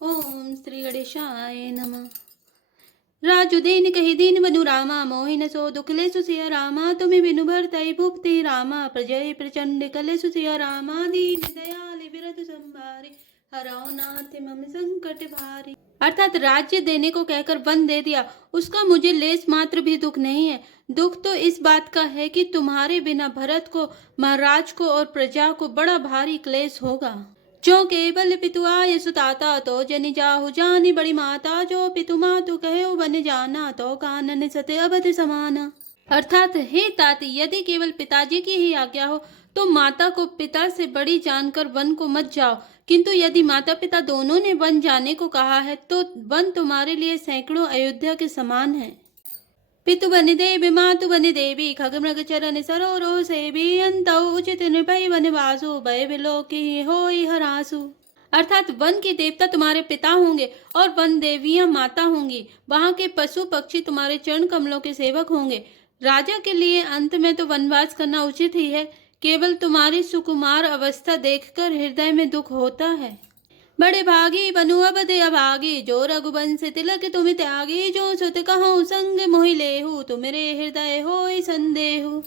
ओम श्री गणेशाय नमः। राजु दीन कही दीन बनु रामा, मोहिन सो दुखले सुसिया रामा, तुम्हें बिनु भरतई भुक्ति रामा, प्रजय प्रचंड कले सुसिया रामा, दीन दयाल बिरत संभारी, हराओ नाथ मम संकट भारी। अर्थात राज्य देने को कहकर वन दे दिया, उसका मुझे लेस मात्र भी दुख नहीं है। दुख तो इस बात का है कि तुम्हारे बिना भरत को, महाराज को और प्रजा को बड़ा भारी क्लेश होगा। जो केवल पितु आय सुताता, तो जनि जाहु जानी बड़ी माता, जो पितु मातु कहे बन जाना, तो कानन सत्य अवध समाना। अर्थात हे तात, यदि केवल पिताजी की ही आज्ञा हो तो माता को पिता से बड़ी जानकर वन को मत जाओ, किंतु यदि माता पिता दोनों ने वन जाने को कहा है तो वन तुम्हारे लिए सैकड़ों अयोध्या के समान है। पितु बनि देवी मातु बनि देवी, खग मृग चरण सरोरो सेवी, अंतौ उचित निर्भय वनवासु, भय विलोकी होई हरासु। अर्थात वन के देवता तुम्हारे पिता होंगे और वन देवियां माता होंगी, वहां के पशु पक्षी तुम्हारे चरण कमलों के सेवक होंगे। राजा के लिए अंत में तो वनवास करना उचित ही है, केवल तुम्हारी सुकुमार अवस्था देखकर हृदय में दुख होता है। बड़े भागी बनु अबध अभागी, जो रघुवंश तिलक तुम त्यागी, जो सुत कहूँ संग मोहि लेहु, तुम्हारे हृदय होई संदेहु।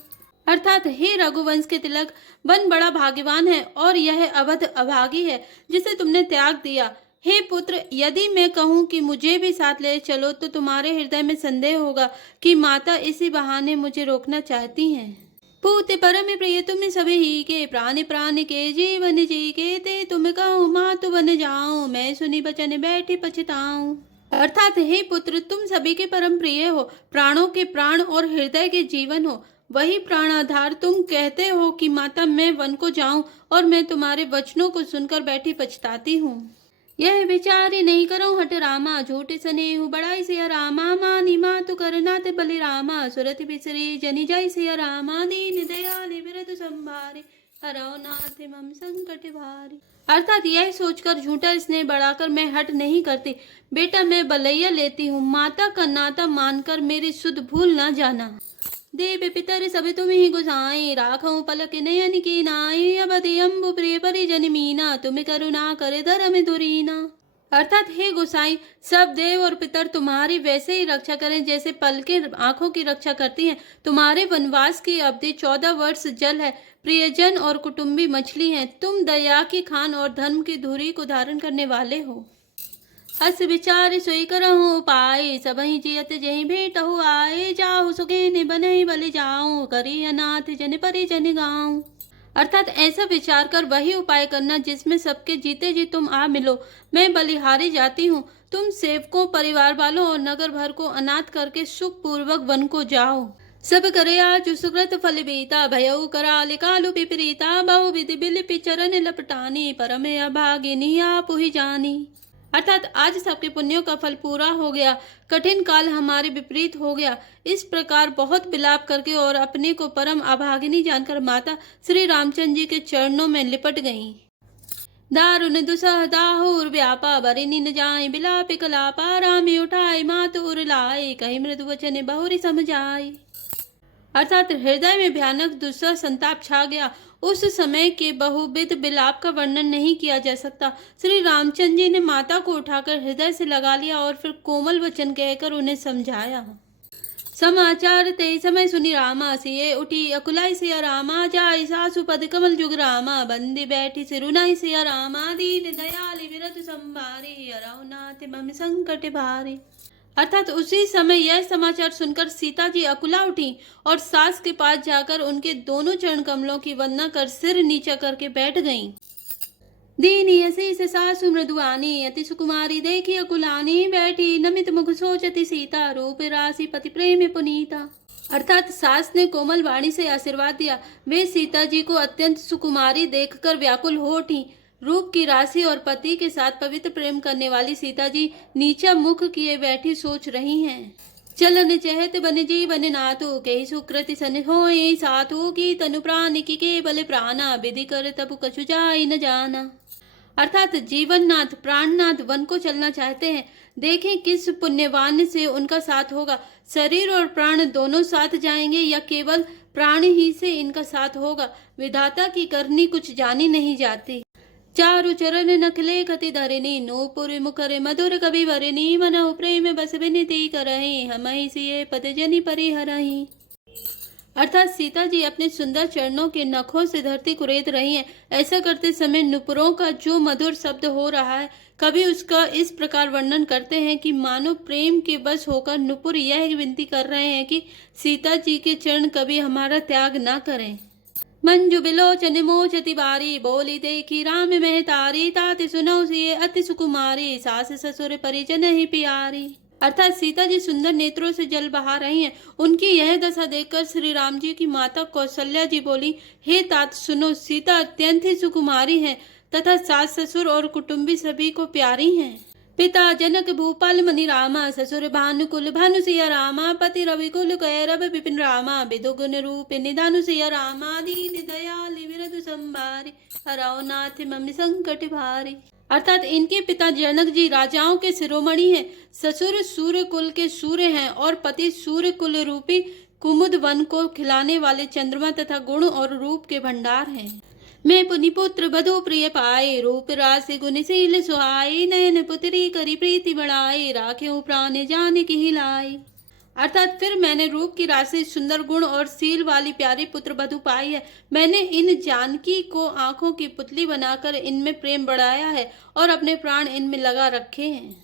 अर्थात हे रघुवंश के तिलक, वन बड़ा भाग्यवान है और यह अवध अभागी है जिसे तुमने त्याग दिया। हे पुत्र, यदि मैं कहूँ कि मुझे भी साथ ले चलो तो तुम्हारे हृदय में संदेह होगा कि माता इसी बहाने मुझे रोकना चाहती हैं। पूत परम प्रिय तुम सभी ही के, प्राण प्राण के जीवन जी के, ते तुम कहो मातु बन जाऊं, मैं सुनी बचन बैठी पछताऊं। अर्थात हे पुत्र, तुम सभी के परम प्रिय हो, प्राणों के प्राण और हृदय के जीवन हो, वही प्राणाधार तुम कहते हो कि माता मैं वन को जाऊं और मैं तुम्हारे वचनों को सुनकर बैठी पछताती हूँ। यह विचारी नहीं करो हट रामा, झूठ स्नेहु बड़ाई सिया रामा, मानी मातु करनाथ बलि रामा, सुरति बिसरी जनि जाय सिया रामा, दीन दयाल बिरत संभारे, हराओ नाथ मम संकट भारी। अर्थात यह सोचकर झूठा स्नेह बढ़ाकर मैं हट नहीं करती, बेटा मैं बलैया लेती हूँ, माता का नाता मानकर मेरी सुध भूल ना जाना। देव पितर सब तुम ही गुसाई, राखो पलक नयन की नाई, अबधि अम्बु प्रिय परिजन मीना, तुम करुणा करे धर्म धुरीना। अर्थात हे गोसाई, सब देव और पितर तुम्हारी वैसे ही रक्षा करें जैसे पलकें आंखों की रक्षा करती हैं। तुम्हारे वनवास की अवधि 14 वर्ष जल है, प्रियजन और कुटुंबी मछली हैं, तुम दया की खान और धर्म की धुरी को धारण करने वाले हो। हस विचार सोई करहु उपाय, सबहि जियत जहि भेटहु आए, जाहु सुखेन बनहि बलि जाऊं, करी अनाथ जन परिजन गाऊं। अर्थात ऐसा विचार कर वही उपाय करना जिसमें सबके जीते जी तुम आ मिलो। मैं बलिहारी जाती हूँ, तुम सेवकों परिवार वालों और नगर भर को अनाथ करके सुख पूर्वक वन को जाओ। सब करे आज सुकृत फल बीता, भयउ कराल कालु विपरीता, बहु विधि बिलिपि चरण लपटानी, परमे अभागिनी आपु ही जानी। अर्थात आज सबके पुण्यों का फल पूरा हो गया, कठिन काल हमारे विपरीत हो गया। इस प्रकार बहुत विलाप करके और अपने को परम अभागिनी जानकर माता श्री रामचंद्र जी के चरणों में लिपट गईं। दारुण दुसह दाहुर व्यापा, बरिनी न जाए बिलापि कलापा, रामी उठाए मातु उर लाए, कही मृदु वचन बहुरी समझाई। अर्थात हृदय में भयानक दुस्सह संताप छा गया। उस समय के बहुविध विलाप का वर्णन नहीं किया जा सकता। श्री रामचंद्र जी ने माता को उठाकर हृदय से लगा लिया और फिर कोमल वचन कहकर उन्हें समझाया। समाचार ते समय सुनी रामा, सिए उठी अकुलाई सिया रामा, जाय सासु पद कमल जुग रामा, बंदी बैठी सिरुनाई सिया रामा, दीन दयाल बिरत संभारी, हराओ नाथ मम संकट भारी। अर्थात उसी समय यह समाचार सुनकर सीता जी अकुला उठी और सास के पास जाकर उनके दोनों चरण कमलों की वंदना कर सिर नीचा करके बैठ गईं। दीनी असीस सासु मृदुआनी, अति सुकुमारी देखी अकुलानी, बैठी नमित मुख सोचती सीता, रूप राशि पति प्रेम पुनीता। अर्थात सास ने कोमल वाणी से आशीर्वाद दिया। वे सीता जी को अत्यंत सुकुमारी देखकर व्याकुल हो उठी। रूप की राशि और पति के साथ पवित्र प्रेम करने वाली सीता जी नीचा मुख किए बैठी सोच रही हैं। चलन चहत बन जी बन नातु, के सुकृति सन होए सातु, की तनु प्राण की के बल प्राणा, विधि कर तब कछु जाय न जाना। अर्थात जीवननाथ प्राणनाथ वन को चलना चाहते हैं, देखें किस पुण्यवान से उनका साथ होगा। शरीर और प्राण दोनों साथ जाएंगे या केवल प्राण ही से इनका साथ होगा। विधाता की करनी कुछ जानी नहीं जाती। चारु चरण नखले कति धरिनी नूपुर मुखर मधुर कवि वरिनी मनहु प्रेम बस विनती करहि हमहि सिए पद जनि परिहरहि। अर्थात सीता जी अपने सुंदर चरणों के नखों से धरती कुरेद रही हैं। ऐसा करते समय नुपुरों का जो मधुर शब्द हो रहा है, कभी उसका इस प्रकार वर्णन करते हैं कि मानो प्रेम के बस होकर नुपुर यह विनती कर रहे हैं कि सीता जी के चरण कभी हमारा त्याग ना करें। मंजु बिलोचन मोचति बारी बोली देखी राम महतारी ताति सुनौ सिए अति सुकुमारी सास ससुर परिजन ही प्यारी। अर्थात सीता जी सुंदर नेत्रों से जल बहा रही हैं। उनकी यह दशा देखकर श्री राम जी की माता कौशल्या जी बोली, हे तात सुनो, सीता अत्यंत ही सुकुमारी है तथा सास ससुर और कुटुंबी सभी को प्यारी हैं। पिता जनक भूपाल मणि रामा ससुर भानुकुल भानु सिया रामा पति रविकुल कैरव विपिन रामा विदुगुण रूप निधानु सिया रामा दीन दयाल विरधु संभारी हराओ नाथ मम्मी संकट भारी। अर्थात इनके पिता जनक जी राजाओं के शिरोमणि हैं, ससुर सूर्य कुल के सूर्य हैं और पति सूर्य कुल रूपी कुमुद वन को खिलाने वाले चंद्रमा तथा गुण और रूप के भंडार हैं। मैं पुनि पुत्र बधु प्रिय पाए रूप राशि गुणशील सुहाई नयन पुत्री करी प्रीति बढ़ाई राखे प्राण जान की हिलाई। अर्थात फिर मैंने रूप की राशि सुंदर गुण और सील वाली प्यारी पुत्र बधु पाई है। मैंने इन जानकी को आंखों की पुतली बनाकर इनमें प्रेम बढ़ाया है और अपने प्राण इनमें लगा रखे हैं।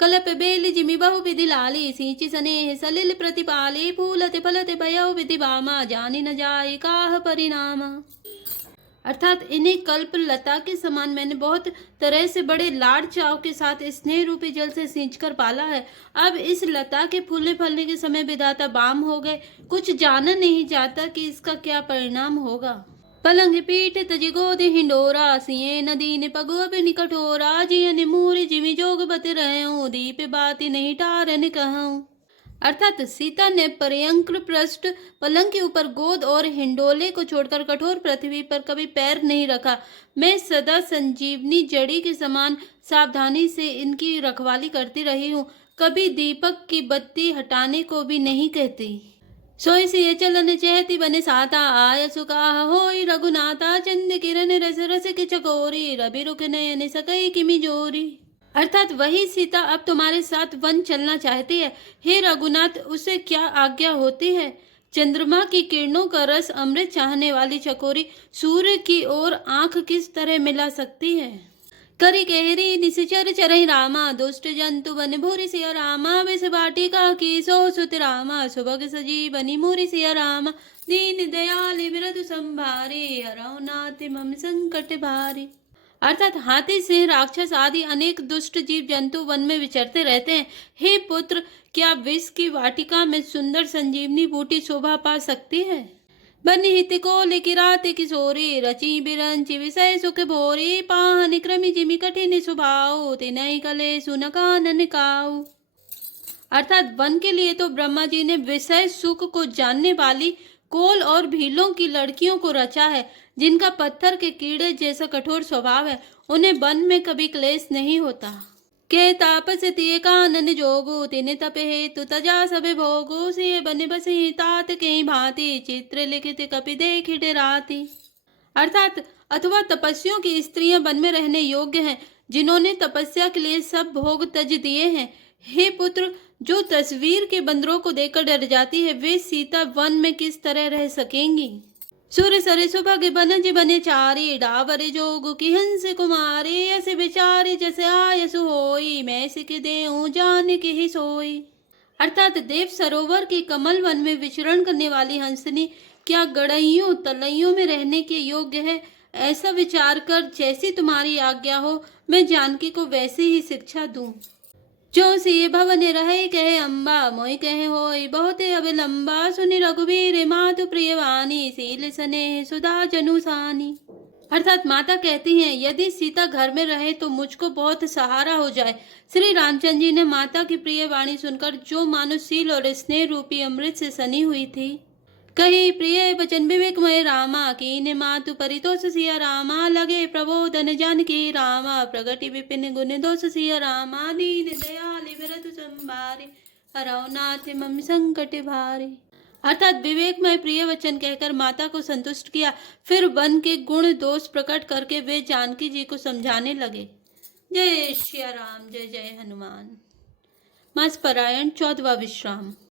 कलप बेल जिमि बहु विधि लाली सींची स्नेह सलिल प्रतिपाली फूलते फलते भयउ विधि बामा जानी न जाए काह परिणामा। अर्थात इन्हें कल्प लता के समान मैंने बहुत तरह से बड़े लाड़ चाव के साथ स्नेह रूपी जल से सींचकर पाला है। अब इस लता के फूलने फलने के समय विधाता बाम हो गए, कुछ जाना नहीं जाता कि इसका क्या परिणाम होगा। पलंग पीठ तजि गोद हिंडोरा सिए नदी ने पगुअब निकटोरा जियन मूरी जिमि जोग बत रहूं दीप बाती नहीं टारन कहूं। अर्थात सीता ने पर्यंक पृष्ठ पलंग के ऊपर गोद और हिंडोले को छोड़कर कठोर पृथ्वी पर कभी पैर नहीं रखा। मैं सदा संजीवनी जड़ी के समान सावधानी से इनकी रखवाली करती रही हूँ, कभी दीपक की बत्ती हटाने को भी नहीं कहती। सोई सिए चलन चहती बने साता आय सुकाह होई रघुनाथा चंद किरण रस रस की चकोरी रवि रुख नयन सकई किमि जोरी। अर्थात वही सीता अब तुम्हारे साथ वन चलना चाहती है। हे रघुनाथ, उसे क्या आज्ञा होती है। चंद्रमा की किरणों का रस अमृत चाहने वाली चकोरी सूर्य की ओर आंख किस तरह मिला सकती है। करी केहरी निशिचर चरहि रामा दुष्ट जंतु बन भूरि सिया रामा विष बाटिका की सो सुत रामा सुभग सजीवनी मूरि सिया रामा दीन दयाल विरधु संभारे हरौ नाथ मम संकट भारी। अर्थात हाथी सिंह राक्षस आदि अनेक दुष्ट जीव जंतु वन में विचरते रहते हैं। हे पुत्र, क्या विष की वाटिका में सुंदर संजीवनी बूटी शोभा पा सकती है। बनी हित को लेकी रात किशोरी रची बिरंची विषय सुख भोरी पाहन क्रमि जिमि कठिन सुभाओ तिनहि कले सुन कानन काऊ। अर्थात वन के लिए तो ब्रह्मा जी ने विषय सुख को जानने वाली कोल और भीलों की लड़कियों को रचा है, जिनका पत्थर के कीड़े जैसा कठोर स्वभाव है। उन्हें वन में कभी क्लेश नहीं होता। के तापस तिये कानन जोगु तिने तपे हेतु तजा सबे भोगु सिए बने बसी तात के भांति चित्र लिखित कपि देखि डराती। अर्थात अथवा तपस्वियों की स्त्रियां वन में रहने योग्य हैं, जिन्होंने तपस्या के लिए सब भोग तज दिए हैं। हे पुत्र, जो तस्वीर के बंदरों को देखकर डर जाती है, वे सीता वन में किस तरह रह सकेंगी। सुर सरे सुभग बनज बने चारी डावरे जोगु की हंस कुमारी ऐसे बेचारी जैसे आयसु होई मैं सिक देऊं जान के ही सोई। अर्थात देव सरोवर के कमल वन में विचरण करने वाली हंसनी क्या गड़हियों तलइयों में रहने के योग्य है। ऐसा विचार कर जैसी तुम्हारी आज्ञा हो, मैं जानकी को वैसी ही शिक्षा दूं। जो सिए भवन रहे कहे अम्बा मोहि कहे होई बहुत अविलंबा सुनि रघुवीर मातु प्रियवानी सील स्नेह सुधा जनुसानी। अर्थात माता कहती हैं, यदि सीता घर में रहे तो मुझको बहुत सहारा हो जाए। श्री रामचंद्र जी ने माता की प्रिय वाणी सुनकर जो मानुशील और स्नेह रूपी अमृत से सनी हुई थी, कही प्रिय वचन विवेकमय रामा कीने मातु परितोष सिया रामा लगे प्रबोधन जानकी रामा प्रगति विपिन गुण दोष सिया रामा दीन दयाल विरधु संभारे हरौ नाथ मम संकट भारे। अर्थात विवेकमय प्रिय वचन कहकर माता को संतुष्ट किया। फिर वन के गुण दोष प्रकट करके वे जानकी जी को समझाने लगे। जय श्री राम, जय जय हनुमान। मास पारायण 14वां विश्राम।